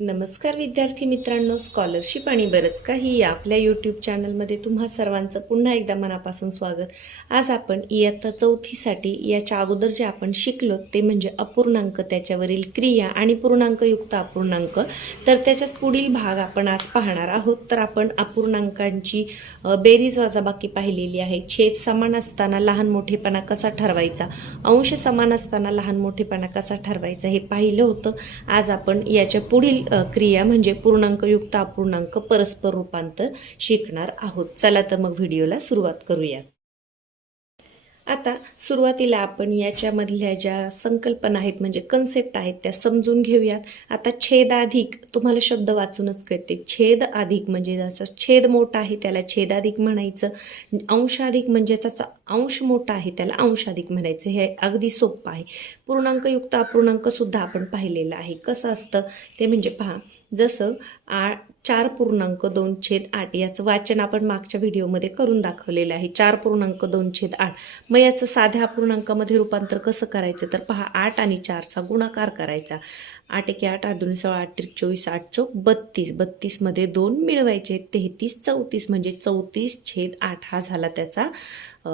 नमस्कार विद्यार्थी मित्रांनो, स्कॉलरशिप आणि बरंच काही या आपल्या यूट्यूब चॅनलमध्ये तुम्हा सर्वांचं पुन्हा एकदा मनापासून स्वागत. आज आपण इयत्ता चौथीसाठी याच्या अगोदर जे आपण शिकलो ते म्हणजे अपूर्णांक, त्याच्यावरील क्रिया आणि पूर्णांकयुक्त अपूर्णांक, तर त्याच्याच पुढील भाग आपण आज पाहणार आहोत. तर आपण अपूर्णांकांची बेरीज वजाबाकी पाहिलेली आहे. छेद समान असताना लहान मोठेपणा कसा ठरवायचा, अंश समान असताना लहान मोठेपणा कसा ठरवायचा हे पाहिलं होतं. आज आपण याच्या पुढील क्रिया म्हणजे पूर्णांकयुक्त अपूर्णांक परस्पर रूपांतर शिकणार आहोत. चला तर मग व्हिडिओला सुरुवात करूया. आता सुरुवातीला आपण याच्यामधल्या ज्या संकल्पना आहेत म्हणजे कन्सेप्ट आहेत त्या समजून घेऊयात. आता छेदाधिक तुम्हाला शब्द वाचूनच कळते. छेद अधिक म्हणजे जसं छेद मोठा आहे त्याला छेदाधिक म्हणायचं, अंशाधिक म्हणजे जसा अंश मोठा आहे त्याला अंशाधिक म्हणायचं. हे अगदी सोपं आहे. पूर्णांकयुक्त अपूर्णांक सुद्धा आपण पाहिलेलं आहे. कसं असतं ते म्हणजे पहा, जसं 4.2/8 याचं वाचन आपण मागच्या व्हिडिओमध्ये करून दाखवलेलं आहे. 4.2/8. मग याचं साध्या अपूर्णांकामध्ये रूपांतर कसं करायचं तर पहा, 8 आणि 4चा गुणाकार करायचा. 8 एके 8, 8 दुणे 16, 8 त्रिक 24, 8 चौक 32. 32 मध्ये 2 मिळवायचे. 33, 34 म्हणजे 34/8 हा झाला त्याचा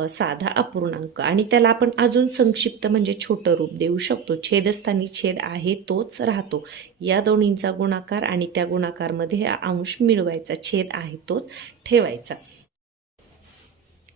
साधा अपूर्णांक. आणि त्याला आपण अजून संक्षिप्त म्हणजे छोटं रूप देऊ शकतो. छेदस्थानी छेद आहे तोच राहतो. या दोन्हींचा गुणाकार आणि त्या गुणाकारमध्ये अंश मिळवायचा. छेद आहे तोच ठेवायचा.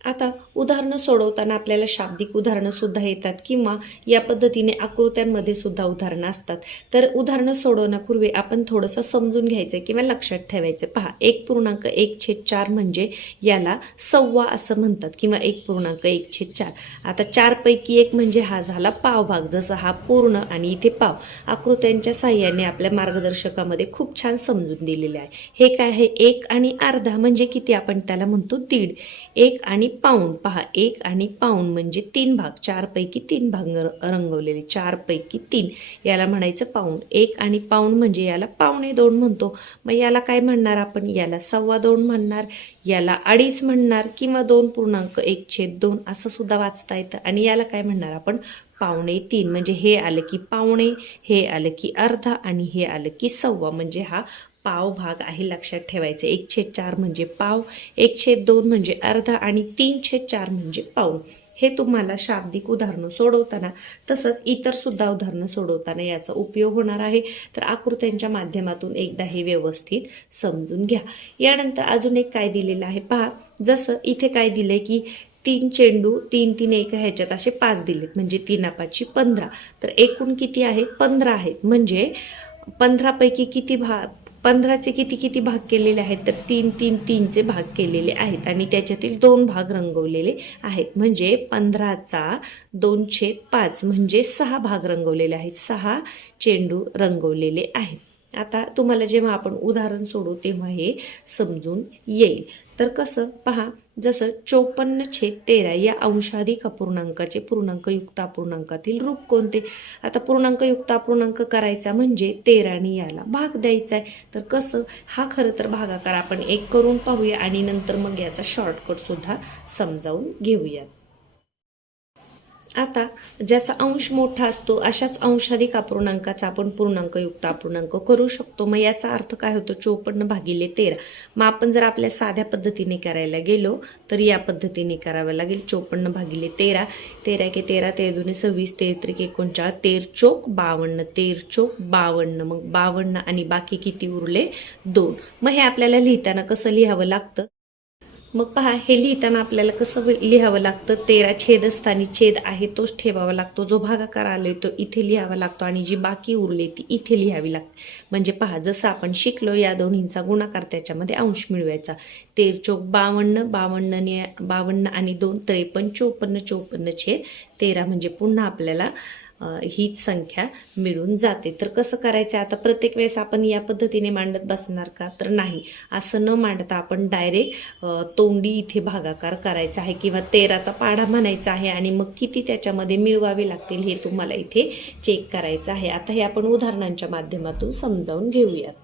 आता उदाहरणं सोडवताना आपल्याला शाब्दिक उदाहरणं सुद्धा येतात किंवा या पद्धतीने आकृत्यांमध्ये सुद्धा उदाहरणं असतात. तर उदाहरणं सोडवण्यापूर्वी आपण थोडंसं समजून घ्यायचं किंवा लक्षात ठेवायचं. पहा, 1.1/4 म्हणजे याला सव्वा असं म्हणतात किंवा 1.1/4. आता 4 पैकी 1 म्हणजे हा झाला पावभाग. जसं हा पूर्ण आणि इथे पाव आकृत्यांच्या साह्याने आपल्या मार्गदर्शकामध्ये खूप छान समजून दिलेले आहे. हे काय आहे, 1 आणि अर्धा म्हणजे किती, आपण त्याला म्हणतो दीड. 1 आणि पाऊण, पहा 1 आणि पाऊण म्हणजे 3 भाग. 4 पैकी 3 भाग रंगवलेले. 4 पैकी 3 याला म्हणायचं पाऊण. 1 आणि पाऊण म्हणजे याला 1.25 म्हणतो. मग याला काय म्हणणार आपण, याला 2.25 म्हणणार, याला 2.5 म्हणणार किंवा 2.1/2 असं सुद्धा वाचता येतं. आणि याला काय म्हणणार आपण, 2.25 म्हणजे हे आलं की पावणे, हे आलं की अर्धा आणि हे आलं की सव्वा म्हणजे हा पाव भाग आहे. लक्षात ठेवायचे. 1/4 म्हणजे पाव, 1/2 म्हणजे अर्धा आणि 3/4 म्हणजे पाऊण. हे तुम्हाला शाब्दिक उदाहरणं सोडवताना तसंच इतर सुद्धा उदाहरणं सोडवताना याचा उपयोग होणार आहे. तर आकृत्यांच्या माध्यमातून एकदा हे व्यवस्थित समजून घ्या. यानंतर अजून एक काय दिलेलं आहे पहा, जसं इथे काय दिलंय की 3 चेंडू 3-3 एका ह्याच्यात असे 5 दिलेत म्हणजे 3 15. तर एकूण किती आहेत, 15 आहेत. म्हणजे 15 पैकी किती भाग, 15चे किती भाग केलेले आहेत तर 3-3-3चे भाग केलेले आहेत आणि त्याच्यातील 2 भाग रंगवलेले आहेत. म्हणजे 15चा 2/5 म्हणजे 6 भाग रंगवलेले आहेत. 6 चेंडू रंगवलेले आहेत. आता तुम्हाला जेव्हा आपण उदाहरण सोडू तेव्हा हे समजून येईल. तर कसं पहा, जसं 54/13 या अंशाधिक अपूर्णांकाचे पूर्णांकयुक्त अपूर्णांकातील रूप कोणते. आता पूर्णांकयुक्त अपूर्णांक करायचा म्हणजे 13ने याला भाग द्यायचा आहे. तर कसं, हा खरं तर भागाकार आपण एक करून पाहूया आणि नंतर मग याचा शॉर्टकट सुद्धा समजावून घेऊया. आता ज्याचा अंश मोठा असतो अशाच अंशाधिक अपूर्णांकाचा आपण पूर्णांकयुक्त अपूर्णांक करू शकतो. मग याचा अर्थ काय होतो, 54/13. मग आपण जर आपल्या साध्या पद्धतीने करायला गेलो तर या पद्धतीने करावं लागेल. 54/13. 13 एके 13, 13 दुणे 26, 13 त्रिक 39, 13 चौक 52, 13 चौक 52. मग 52 आणि बाकी किती उरले, 2. मग हे आपल्याला लिहिताना कसं लिहावं लागतं, मग पहा, हे लिहिताना आपल्याला कसं लिहावं लागतं, 13 छेदस्थानी छेद आहे तोच ठेवावा लागतो. जो भागाकार आलोय तो इथे लिहावा लागतो आणि जी बाकी उरली ती इथे लिहावी लागते. म्हणजे पहा, जसं आपण शिकलो या दोन्हींचा गुणाकार त्याच्यामध्ये अंश मिळवायचा. 13 चौक 52, 52 आणि 2 53, 54, 54/13 म्हणजे पुन्हा आपल्याला हीच संख्या मिळून जाते. तर कसं करायचं, आता प्रत्येक वेळेस आपण या पद्धतीने मांडत बसणार का तर नाही. असं न मांडता आपण डायरेक्ट तोंडी इथे भागाकार करायचा आहे किंवा 13चा पाढा म्हणायचा आहे आणि मग किती त्याच्यामध्ये मिळवावे लागतील हे तुम्हाला इथे चेक करायचं आहे. आता हे आपण उदाहरणांच्या माध्यमातून समजावून घेऊयात.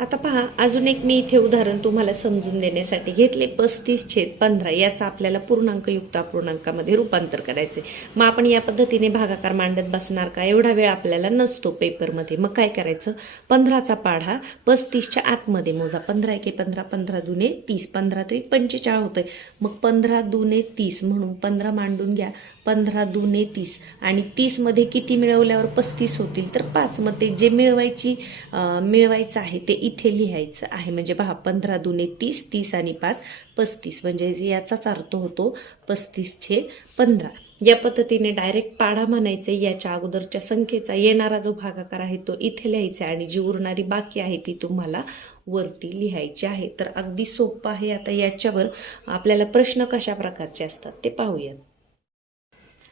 आता पहा, अजून एक मी इथे उदाहरण तुम्हाला समजून देण्यासाठी घेतले. 35/15 याचा आपल्याला पूर्णांकयुक्त अपूर्णांकामध्ये रूपांतर करायचे. मग आपण या पद्धतीने भागाकार मांडत बसणार का? एवढा वेळ आपल्याला नसतो पेपरमध्ये. मग काय करायचं, 15चा पाढा 35च्या आतमध्ये मोजा. 15 एके 15, 15 दुने 30, 15 त्रिक 45 होतंय. मग 15 दुने 30 म्हणून 15 मांडून घ्या. 15 दुने 30 आणि 30मध्ये किती मिळवल्यावर 35 होतील तर 5. मग ते जे मिळवायचं आहे ते इथे लिहायचं आहे. म्हणजे पहा, 15 दुने 30, 30 आणि 5 35, म्हणजे याचाच अर्थ होतो 35/15. या पद्धतीने डायरेक्ट पाढा म्हणायचे. याच्या अगोदरच्या संख्येचा येणारा जो भागाकार आहे तो इथे लिहायचा आणि जी उरणारी बाकी आहे ती तुम्हाला वरती लिहायची आहे. तर अगदी सोपं आहे. आता याच्यावर आपल्याला प्रश्न कशा प्रकारचे असतात ते पाहूयात.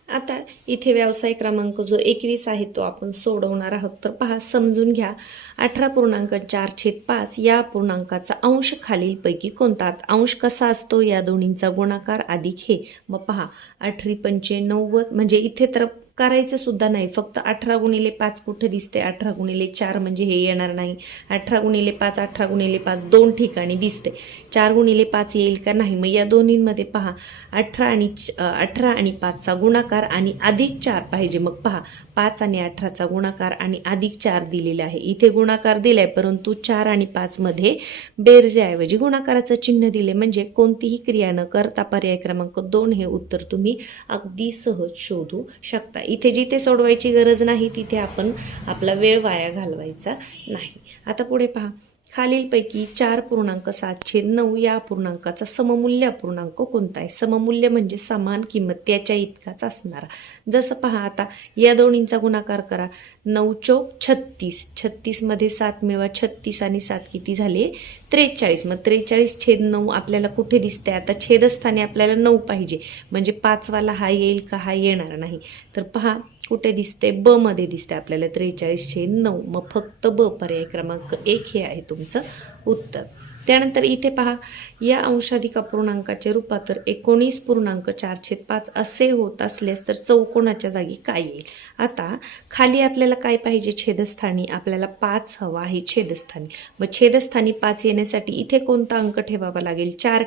आता इथे व्यवसाय क्रमांक जो 21 आहे तो आपण सोडवणार आहोत. तर पहा, समजून घ्या. 18.4/5 या पूर्णांकाचा अंश खालीलपैकी कोणता? अंश कसा असतो? या दोन्हींचा गुणाकार अधिक हे. मग पहा, 18×5 90, म्हणजे इथे तर करायचं सुद्धा नाही. फक्त 18×5 कुठे दिसते? 18×4 म्हणजे हे येणार नाही. 18×5 18×5 दोन ठिकाणी दिसते. 4×5 येईल का? नाही. मग या दोन्हींमध्ये पहा, 18 आणि 5चा गुणाकार आणि अधिक 4 पाहिजे. मग पहा, 5 आणि 18चा गुणाकार आणि अधिक 4 दिलेला आहे. इथे गुणाकार दिलाय, परंतु 4 आणि 5 मध्ये बेरजेऐवजी गुणाकाराचं चिन्ह दिले. म्हणजे कोणतीही क्रिया न करता पर्याय क्रमांक 2 हे उत्तर तुम्ही अगदी सहज शोधू शकता. इथे जिथे सोडवायची गरज नाही तिथे आपण आपला वेळ वाया घालवायचा नाही. आता पुढे पहा, खालीलपैकी 4.7/9 या अपूर्णांकाचा सममूल्य अपूर्णांक कोणता आहे? सममूल्य म्हणजे समान किंमत त्याच्या इतकाच असणारा. जसं पहा, आता या दोन्हींचा गुणाकार करा. 9 चौक 36, 36 मध्ये 7 मिळवा. 36 आणि 7 किती झाले? 43. मग 43/9 आपल्याला कुठे दिसते? आता छेदस्थानी आपल्याला 9 पाहिजे. म्हणजे 5 वाला हा येईल का? हा येणार नाही. तर पहा, कुठे दिसते? ब मध्ये दिसते आपल्याला 43/9. मग फक्त ब, पर्याय क्रमांक 1 हे आहे तुमचं उत्तर. त्यानंतर इथे पहा, या अंशाधिक अपूर्णांकाचे रूपांतर 19.4/5 असे होत असल्यास तर चौकोनाच्या जागी काय येईल? आता खाली आपल्याला काय पाहिजे? छेदस्थानी आपल्याला 5 हवा आहे छेदस्थानी. मग छेदस्थानी 5 येण्यासाठी इथे कोणता अंक ठेवावा लागेल? 4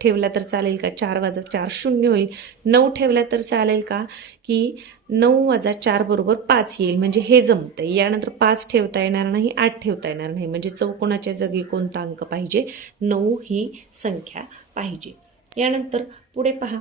ठेवला तर चालेल का? 4 - 4 0 होईल. 9 ठेवला तर चालेल का? की 9 - 4 बरोबर 5 येईल. म्हणजे हे जमतंय. यानंतर 5 ठेवता येणार नाही, 8 ठेवता येणार नाही. म्हणजे चौकोनाच्या जागी कोणता अंक पाहिजे? 9 ही संख्या पाहिजे. यानंतर पुढे पहा,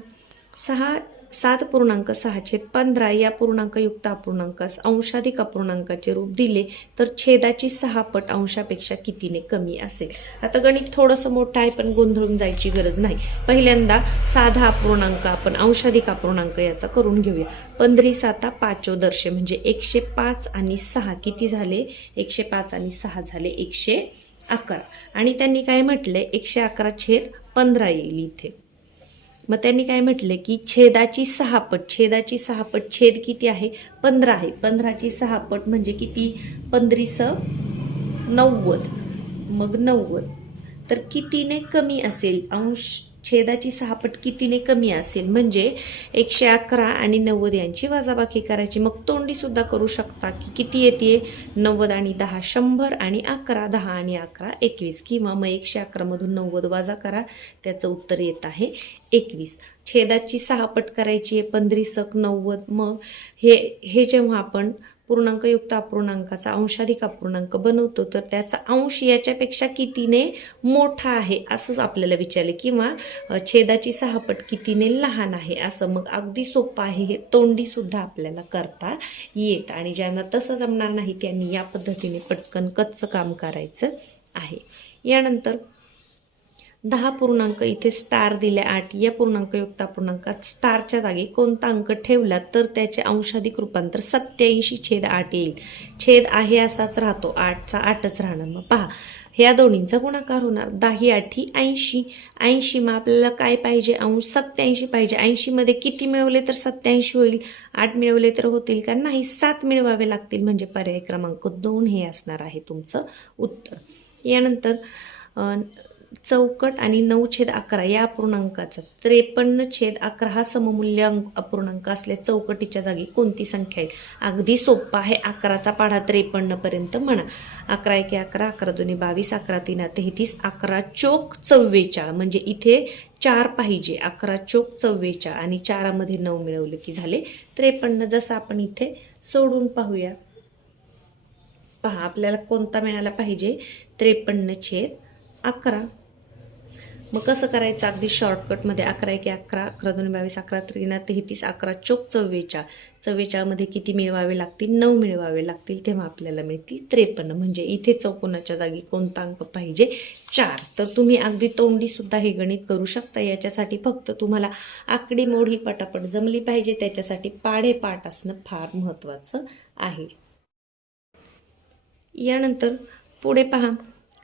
7.6/15 या पूर्णांकयुक्त अपूर्णांकास अंशाधिक अपूर्णांकाचे रूप दिले तर छेदाची 6 पट अंशापेक्षा कितीने कमी असेल? आता गणित थोडंसं मोठं आहे, पण गोंधळून जायची गरज नाही. पहिल्यांदा साधा अपूर्णांक आपण अंशाधिक अपूर्णांक याचा करून घेऊया. 15 × 5 म्हणजे 105 आणि 6 किती झाले? 105 आणि 6 झाले 111. आणि त्यांनी काय म्हटलंय? 111/15 येईल इथे. मग त्यांनी काय म्हटलं की छेदाची 6 पट. छेदाची 6 पट, छेद किती आहे? 15 आहे. 15ची 6 पट म्हणजे किती? 15×90. मग 90 तर कितीने कमी असेल? छेदाची 6 पट कितीने कमी असेल? म्हणजे 111 आणि 90 यांची वजाबाकी करायची. मग तोंडी सुद्धा करू शकता की किती येते? 90 आणि 10 100 आणि 11 10 आणि 11 21. किंवा मग 111 मधून 90 वजा करा, त्याचं उत्तर येत आहे 21. छेदाची 6 पट करायची आहे 15×90. मग हे जेव्हा आपण पूर्णांकयुक्त अपूर्णांकाचा अंशाधिक अपूर्णांक बनवतो तर त्याचा अंश याच्यापेक्षा कितीने मोठा आहे असंच आपल्याला विचारले, किंवा छेदाची 6 पट कितीने लहान आहे असं. मग अगदी सोपं आहे हे. तोंडी सुद्धा आपल्याला करता येत. आणि ज्यांना तसं जमणार नाही त्यांनी या पद्धतीने पटकन कच्चं काम करायचं आहे. यानंतर 10 पूर्णांक इथे स्टार दिले 8 या पूर्णांकयुक्त अपूर्णांकात स्टारच्या जागी कोणता अंक ठेवला तर त्याचे अंशाधिक रूपांतर 87/8 येईल. छेद आहे असाच राहतो, 8चा 8च राहणार. मग पहा, ह्या दोन्हींचा गुणाकार होणार. 10 8 80. 80 मग आपल्याला काय पाहिजे? अंश 87 पाहिजे. 80 मध्ये किती मिळवले तर 87 होईल? 8 मिळवले तर होतील का? नाही, 7 मिळवावे लागतील. म्हणजे पर्याय क्रमांक 2 हे असणार आहे तुमचं उत्तर. यानंतर चौकट आणि 9/11 या अपूर्णांकाचा 53/11 हा सममूल्य अपूर्णांक असल्या चौकटीच्या जागी कोणती संख्या येईल? अगदी सोप्पा आहे. 11चा पाढा 53 पर्यंत म्हणा. 11 एके 11, 11 दोन्ही 22, 11 3 33, 11 चोक 44. म्हणजे इथे 4 पाहिजे. 11 चोक 44 आणि 4 मध्ये 9 मिळवले की झाले 53. जसं आपण इथे सोडून पाहूया. पहा आपल्याला कोणता मिळाला पाहिजे? 53/11. मग कसं करायचं? अगदी शॉर्टकटमध्ये 11 एके 11, 11 दोन्ही 22, 11 3 33, 11 चोक 44. 44 मध्ये किती मिळवावे लागतील? 9 मिळवावे लागतील. तेव्हा आपल्याला मिळतील 53. म्हणजे इथे चौकोनाच्या जागी कोणता अंक पाहिजे? 4. तर तुम्ही अगदी तोंडी सुद्धा हे गणित करू शकता. याच्यासाठी फक्त तुम्हाला आकडेमोड ही पटापट जमली पाहिजे. त्याच्यासाठी पाढे पाठ असणं फार महत्त्वाचं आहे. यानंतर पुढे पहा,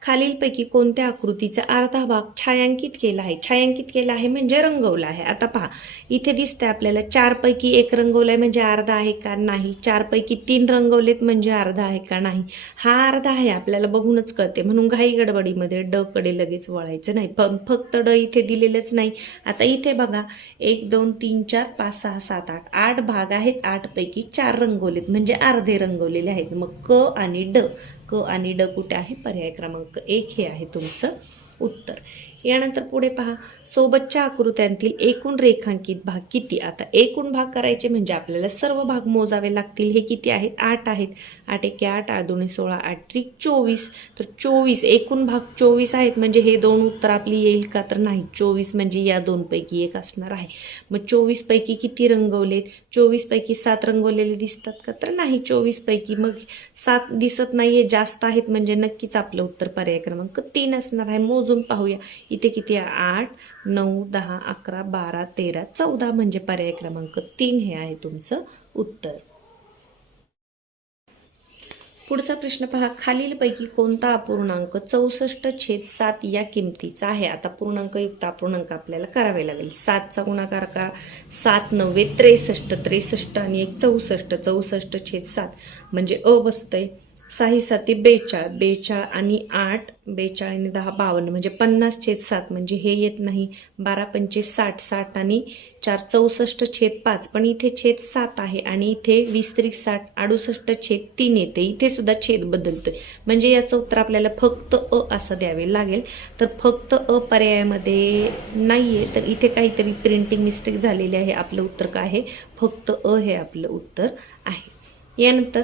खालीलपैकी कोणत्या आकृतीचा अर्धा भाग छायांकित केला आहे? छायांकित केला आहे म्हणजे रंगवला आहे. आता पहा इथे दिसतंय आपल्याला 4 पैकी 1 रंगवलाय म्हणजे अर्धा आहे का? नाही. 4 पैकी 3 रंगवलेत म्हणजे अर्धा आहे का? नाही. हा अर्धा आहे आपल्याला बघूनच कळते. म्हणून घाई गडबडीमध्ये ड कडे लगेच वळायचं नाही. पण फक्त ड इथे दिलेलंच नाही. आता इथे बघा 1 2 3 4 5 6 7 8 8 भाग आहेत. 8 पैकी 4 रंगवलेत म्हणजे अर्धे रंगवलेले आहेत. मग क आणि ड, क आणि ड कुठे आहे? पर्याय क्रमांक 1 हे आहे तुमचं उत्तर. यानंतर पुढे पहा, सोबतच्या आकृत्यांतील एकूण रेखांकित भाग किती? आता एकूण भाग करायचे म्हणजे आपल्याला सर्व भाग मोजावे लागतील. हे किती आहेत? 8 आहेत. 8 एके 8, 8 दोन्ही 16, 8 त्रिक 24. तर 24 एकूण भाग 24 आहेत. म्हणजे हे दोन उत्तर आपली येईल का? तर नाही. 24 म्हणजे या दोन पैकी एक असणार आहे. मग 24 पैकी किती रंगवलेत? 24 पैकी 7 रंगवलेले दिसतात का? तर नाही. 24 पैकी मग 7 दिसत नाहीये, जास्त आहेत. म्हणजे नक्कीच आपलं उत्तर पर्याय क्रमांक 3 असणार आहे. मोजून पाहूया. इथे किती आहे? 8 9 10 11 12 13 14 म्हणजे पर्याय क्रमांक 3 हे आहे तुमचं उत्तर. पुढचा प्रश्न पहा, खालीलपैकी कोणता अपूर्णांक 64/7 या किमतीचा आहे? आता पूर्णांकयुक्त अपूर्णांक आपल्याला करावे लागेल. 7चा गुणाकार करा. 7 9 63, 63 आणि 1 64, 64/7 म्हणजे अ बसतंय. 6 7 42, 42 आणि 8 42 आणि 10 52 म्हणजे 50/7 म्हणजे हे येत नाही. 12 पंचे 60, 60 आणि 4 64/5 पण इथे छेद 7 आहे आणि इथे 20 त्रिक 60 68/3 येते. इथे सुद्धा छेद बदलतोय म्हणजे याचं उत्तर आपल्याला फक्त अ असं द्यावे लागेल. तर फक्त अ पर्यायामध्ये नाहीये, तर इथे काहीतरी प्रिंटिंग मिस्टेक झालेली आहे. आपलं उत्तर काय आहे? फक्त अ हे आपलं उत्तर आहे. यानंतर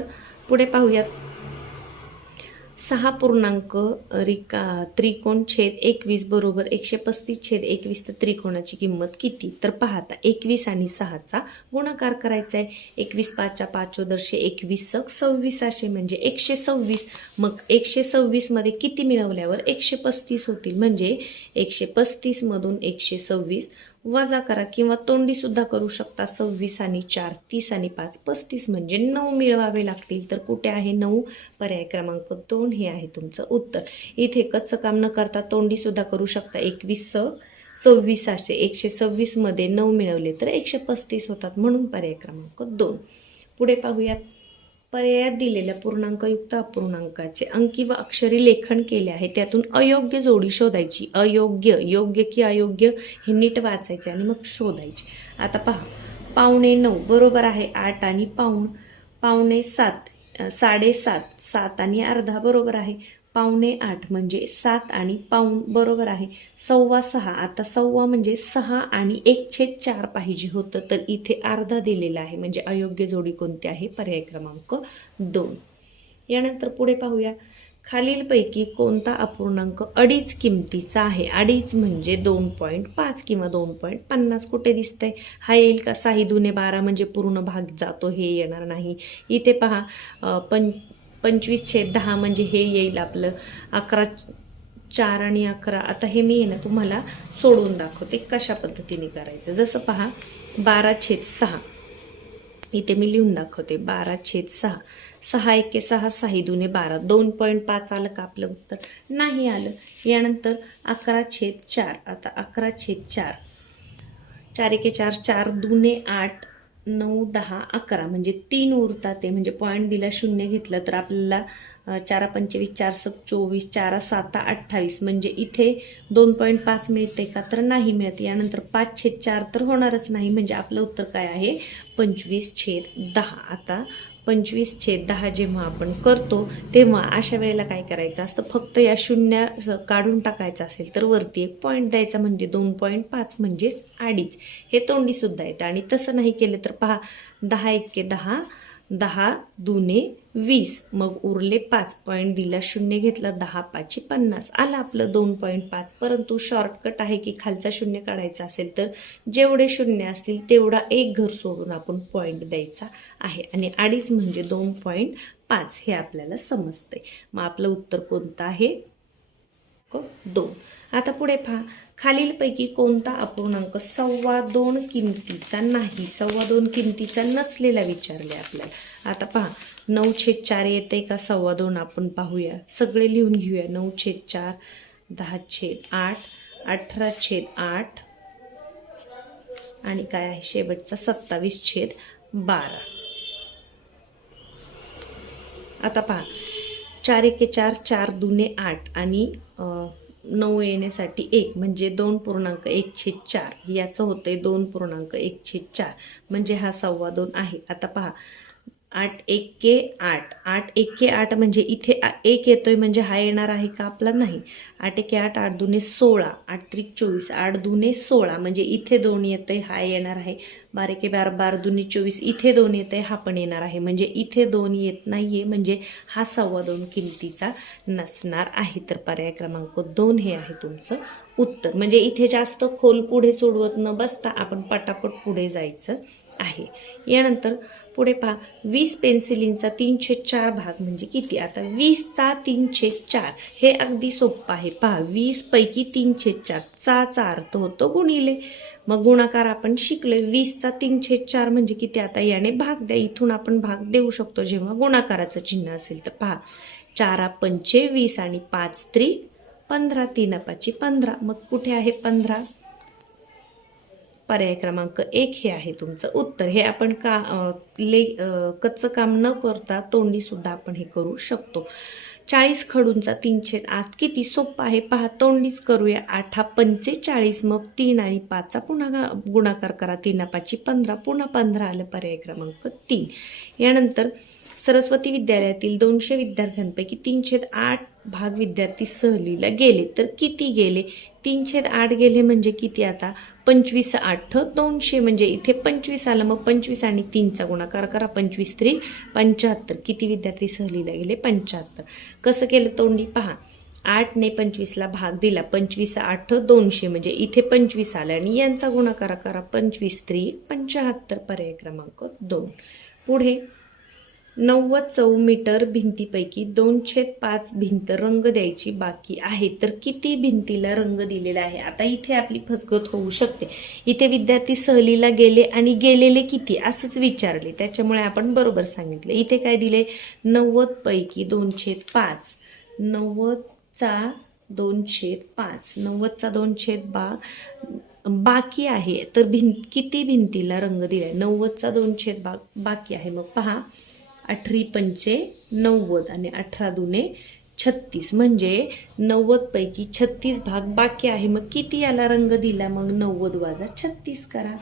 पुढे पाहूयात, 6 पूर्णांक त्रिकोण छेद 21 बरोबर 135 छेद 21 तर त्रिकोणाची किंमत किती? तर पहा आता 21 आणि 6चा गुणाकार करायचा आहे. 21 5च्या 5 चौदरशे 21 26 असे म्हणजे 126. मग 126 मध्ये किती मिळवल्यावर 135 होतील? म्हणजे 135 मधून 126 वजा करा किंवा तोंडी सुद्धा करू शकता. 26 आणि 4 30 आणि 5 35 म्हणजे 9 मिळवावे लागतील. तर कुठे आहे 9? पर्याय क्रमांक 2 हे आहे तुमचं उत्तर. इथे कच्चं काम न करता तोंडी सुद्धा करू शकता. 21 26 असे 126 मध्ये 9 मिळवले तर 135 होतात. म्हणून पर्याय क्रमांक 2. पुढे पाहूयात, पर्यायात दिलेल्या पूर्णांकयुक्त अपूर्णांकाचे अंकी व अक्षरी लेखन केले आहे. त्यातून अयोग्य जोडी शोधायची. अयोग्य, योग्य की अयोग्य हे नीट वाचायचे आणि मग शोधायचे. आता पहा, 9:15 बरोबर आहे 8 आणि पाऊण. 7:15 7:30 7 आणि अर्धा बरोबर आहे. 7:45 म्हणजे 7 आणि पाऊण बरोबर आहे. 6:15 आता 6 म्हणजे 6 आणि 1/4 पाहिजे होतं, तर इथे अर्धा दिलेला आहे. म्हणजे अयोग्य जोडी कोणती आहे? पर्याय क्रमांक 2. यानंतर पुढे पाहूया, खालीलपैकी कोणता अपूर्णांक अडीच किमतीचा आहे? अडीच म्हणजे 2.5 किंवा 2.50 कुठे दिसतंय? हा येईल का? 6 दुने 12 म्हणजे पूर्ण भाग जातो, हे येणार नाही. इथे पहा 25/10 म्हणजे हे येईल आपलं 11 4 आणि 11. आता हे मी ना तुम्हाला सोडून दाखवते कशा पद्धतीने करायचं. जसं पहा 12/6 इथे मी लिहून दाखवते. 12/6 6 एके 6 6 दुने 12 2.5 आलं का आपलं उत्तर? नाही आलं. यानंतर 11/4 आता 11/4 4 एके 4 4 दुने 8 9, 10, 11 म्हणजे 3 उरतात ते, म्हणजे पॉईंट दिला 0 घेतलं तर आपल्याला 4 25 4 24 4 7 28 म्हणजे इथे 2.5 मिळते का, तर नाही मिळत. यानंतर 5/4 तर होणारच नाही, म्हणजे आपलं उत्तर काय आहे 25/10. आता 25/10 जेव्हा आपण करतो तेव्हा अशा वेळेला काय करायचं असतं, फक्त या शून्य काढून टाकायचं असेल तर वरती एक पॉईंट द्यायचा, म्हणजे 2.5 म्हणजेच 2.5. हे तोंडी सुद्धा येतं. आणि तसं नाही केलं तर पहा 10 1 10, 10 2 20, मग उरले 5. पॉईंट दिला 0 घेतला, 10 5 50 आलं आपलं 2.5. परंतु शॉर्टकट आहे की खालचा शून्य काढायचा असेल तर जेवढे शून्य असतील तेवढा एक घर सोडून आपण पॉईंट द्यायचा आहे. आणि 2.5 म्हणजे 2.5 हे आपल्याला समजतंय. मग आपलं उत्तर कोणतं आहे 2. आता पुढे पहा, खालीलपैकी कोणता अपूर्णांक 2.25 किमतीचा नाही, 2.25 किमतीचा नसलेला विचारले आपल्याला. आता पहा 9/4 येते का 2.25 आपण पाहूया, सगळे लिहून घेऊया. 9/4, 10/8, 18/8 आणि काय आहे शेवटचा 27/12. आता पहा 4 1 4, 4 2 8 आणि 9 येण्यासाठी 1 म्हणजे 2.1/4 याचं होतंय 2.1/4 म्हणजे हा 2.25 आहे. आता पहा 8 1 8, 8 1 8 म्हणजे इथे 1 येतोय म्हणजे हा येणार आहे का आपला, नाही. 8 1 8, 8 2 16, 8 3 24, 8 2 16 म्हणजे इथे 2 येतंय, हा येणार आहे. 12 1 12, 12 2 24, इथे 2 येतंय, हा पण येणार आहे. म्हणजे इथे 2 येत नाहीये, म्हणजे हा 2.25 किमतीचा नसणार आहे. तर पर्याय क्रमांक 2 हे आहे तुमचं उत्तर. म्हणजे इथे जास्त खोल पुढे सोडवत न बसता आपण पटापट पुढे जायचं आहे. यानंतर पुढे पहा 20 पेन्सिलींचा 3/4 भाग म्हणजे किती. आता 20चा 3/4 हे अगदी सोपं आहे. पहा 20 पैकी 3/4 चा अर्थ होतो गुणिले, मग गुणाकार आपण शिकलोय. 20चा 3/4 म्हणजे किती. आता याने भाग द्या, इथून आपण भाग देऊ शकतो जेव्हा गुणाकाराचं चिन्ह असेल तर. पहा 4 5 20 आणि 5 3 15, 3 5 15, मग कुठे आहे 15. पर्याय क्रमांक 1 हे आहे तुमचं उत्तर. हे आपण कच्चं काम न करता तोंडी सुद्धा आपण हे करू शकतो. 40 खडूंचा 3/8 किती. सोपं आहे, पहा तोंडीच करूया. 8 45, मग 3 आणि 5चा पुन्हा गुणाकार करा, 3 5 15, पुन्हा 15 आलं. पर्याय क्रमांक 3. यानंतर सरस्वती विद्यालयातील 200 विद्यार्थ्यांपैकी 3/8 भाग विद्यार्थी सहलीला गेले तर किती गेले. 3/8 गेले म्हणजे किती. आता 25 8 200 म्हणजे इथे 25 आलं, मग 25 आणि 3चा गुणाकार करा, 25 3 75. किती विद्यार्थी सहलीला गेले 75. कसं केलं तोंडी पहा. 8 ने 25ला भाग दिला, 25 8 200 म्हणजे इथे 25 आलं आणि यांचा गुणाकार करा, 25 3 75. पर्याय क्रमांक 2. पुढे 90 चौमीटर भिंतीपैकी 2/5 भिंत रंग द्यायची बाकी आहे तर किती भिंतीला रंग दिलेला आहे. आता इथे आपली फसगत होऊ शकते. इथे विद्यार्थी सहलीला गेले आणि गेलेले किती असंच विचारले, त्याच्यामुळे आपण बरोबर सांगितलं. इथे काय दिले 90 पैकी 2/5, 90चा 2/5, 90चा 2/5 बाकी आहे तर किती भिंतीला रंग दिलाय. 90चा 2/5 बाकी आहे. मग पहा 8 पंचे 90 आणि 18 दुने 36 म्हणजे 90 पैकी 36 भाग बाकी आहे. मग किती याला रंग दिला, मग 90 वजा 36 करा.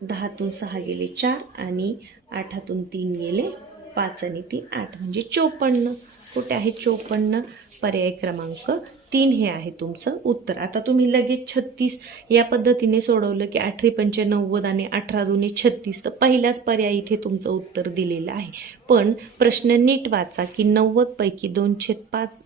10तून 6 गेले 4 आणि 8तून 3 गेले 5 आणि 3 8 म्हणजे 54. कुठे आहे 54. पर्याय क्रमांक 3 हे आहे तुमचं उत्तर. आता तुम्ही लगेच 36 या पद्धतीने सोडवलं की 8 पंचे 90 आणि 18 दुने 36, तर पहिलाच पर्याय इथे तुमचं उत्तर दिलेलं आहे. पण प्रश्न नीट वाचा की 90 पैकी 2/5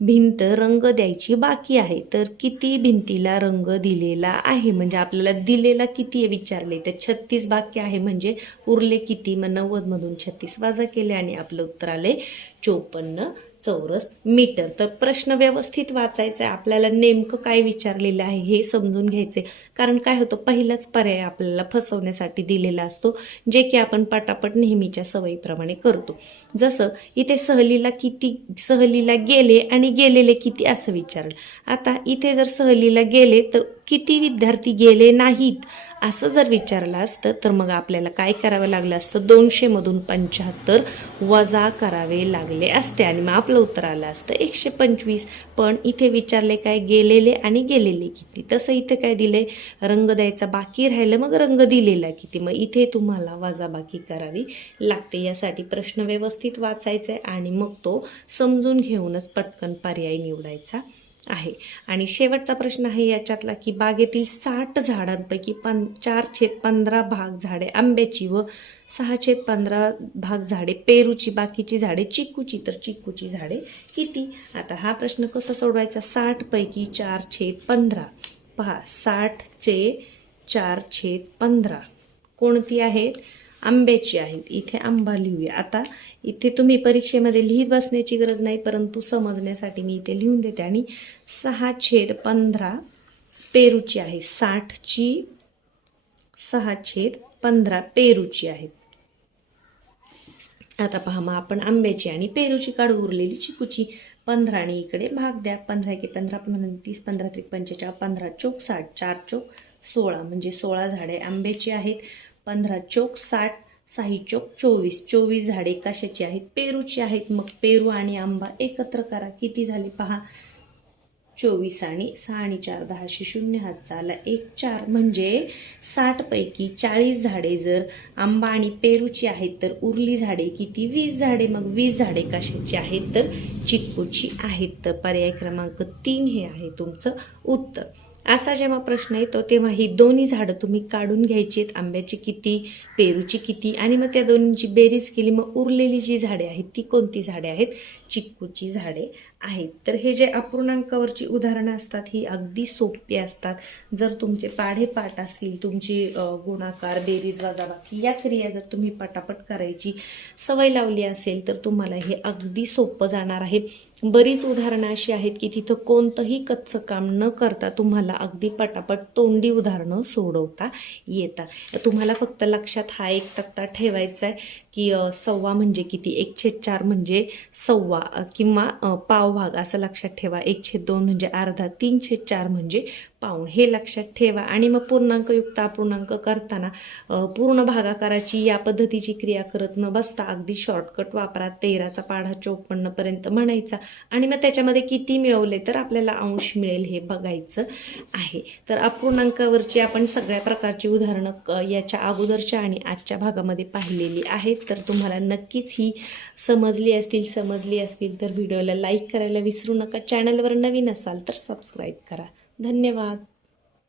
भिंत रंग द्यायची बाकी आहे तर किती भिंतीला रंग दिलेला आहे. म्हणजे आपल्याला दिलेला किती विचारले, तर 36 बाकी आहे म्हणजे उरले किती. मग 90 मधून 36 वजा केले आणि आपलं उत्तर आले 54 चौरस मीटर. तर प्रश्न व्यवस्थित वाचायचा आहे आपल्याला, नेमकं काय विचारलेलं आहे हे समजून घ्यायचे. कारण काय होतं, पहिलाच पर्याय आपल्याला फसवण्यासाठी दिलेला असतो, जे की आपण पटापट नेहमीच्या सवयीप्रमाणे करतो. जसं इथे सहलीला गेले आणि गेलेले किती असं विचारलं. आता इथे जर सहलीला गेले तर किती विद्यार्थी गेले नाहीत असं जर विचारलं असतं तर मग आपल्याला काय करावं लागलं असतं, 200मधून 75 वजा करावे लागले असते आणि मग आपलं उत्तर आलं असतं 125. पण इथे विचारले काय, गेलेले आणि गेलेले किती. तसं इथे काय दिले, रंग द्यायचा बाकी राहिलं, मग रंग दिलेला किती. मग इथे तुम्हाला वजाबाकी करावी लागते. यासाठी प्रश्न व्यवस्थित वाचायचा आहे आणि मग तो समजून घेऊनच पटकन पर्याय निवडायचा आहे. आणि शेवटचा प्रश्न आहे याच्यातला की बागेतील 60 झाडांपैकी 4/15 भाग झाडे आंब्याची व 6/15 भाग झाडे पेरूची, बाकीची झाडे चिकूची, तर चिकूची झाडे किती. आता हा प्रश्न कसा सोडवायचा, 60 पैकी 4/15. पहा 60चे 4/15 कोणती आहेत, आंब्याची आहेत. इथे आंबा लिहूया. आता इथे तुम्ही परीक्षेमध्ये लिहित बसण्याची गरज नाही, परंतु समजण्यासाठी मी इथे लिहून देते. आणि 6/15 पेरूची आहे, 60ची 6/15 पेरूची आहेत. आता पहा मग आपण आंब्याची आणि पेरूची काढू, उरलेली चिकूची. 15 आणि इकडे भाग द्या. 15 × 15 15 30 15 × 45 15 चोक 60 4 चोक 16 म्हणजे 16 झाडे आंब्याची आहेत. 15 चोक 60 6 चोक 24 24 झाडे कशाची आहेत, पेरूची आहेत. मग पेरू आणि आंबा एकत्र करा, किती झाले पहा, 24 आणि 6 आणि 4 10 0 हात आला 1 4. म्हणजे 60 पैकी 40 झाडे जर आंबा आणि पेरूची आहेत तर उरली झाडे किती, 20 झाडे. मग 20 झाडे कशाची आहेत, तर चिक्कूची आहेत. तर पर्याय क्रमांक 3 हे आहे तुमचं उत्तर. असा जेव्हा प्रश्न येतो तेव्हा ही दोन्ही झाडं तुम्ही काढून घ्यायची आहेत, आंब्याची किती, पेरूची किती, आणि मग त्या दोन्हींची बेरीज केली, मग उरलेली जी झाडे आहेत ती कोणती झाडे आहेत, चिक्कूची झाडे आहेत. तर हे जे अपूर्णांकावरची उदाहरणं असतात ही अगदी सोपी असतात. जर तुमचे पाढेपाठ असतील, तुमची गुणाकार बेरीज वजाबाकी या क्रिया जर तुम्ही पटापट करायची सवय लावली असेल तर तुम्हाला हे अगदी सोपं जाणार आहे. बरीच उदाहरणं अशी आहेत की तिथं कोणतंही कच्चं काम न करता तुम्हाला अगदी पटापट तोंडी उदाहरणं सोडवता येतात. तुम्हाला फक्त लक्षात हा एक तक्ता ठेवायचा आहे की 1/2 म्हणजे किती, 1/4 म्हणजे 1/2 किंवा पावभाग असं लक्षात ठेवा. 1/2 म्हणजे अर्धा, 3/4 म्हणजे पाऊण, हे लक्षात ठेवा. आणि मग पूर्णांकयुक्त अपूर्णांक करताना पूर्ण भागाकाराची या पद्धतीची क्रिया करत न बसता अगदी शॉर्टकट वापरा. 13चा पाढा 54 पर्यंत म्हणायचा आणि मग त्याच्यामध्ये किती मिळवले तर आपल्याला अंश मिळेल हे बघायचं आहे. तर अपूर्णांकावरची आपण सगळ्या प्रकारची उदाहरणं याच्या अगोदरच्या आणि आजच्या भागामध्ये पाहिलेली आहेत. तर तुम्हाला नक्कीच ही समजली असतील तर व्हिडिओला लाईक करायला विसरू नका. चॅनलवर नवीन असाल तर सबस्क्राईब करा. धन्यवाद.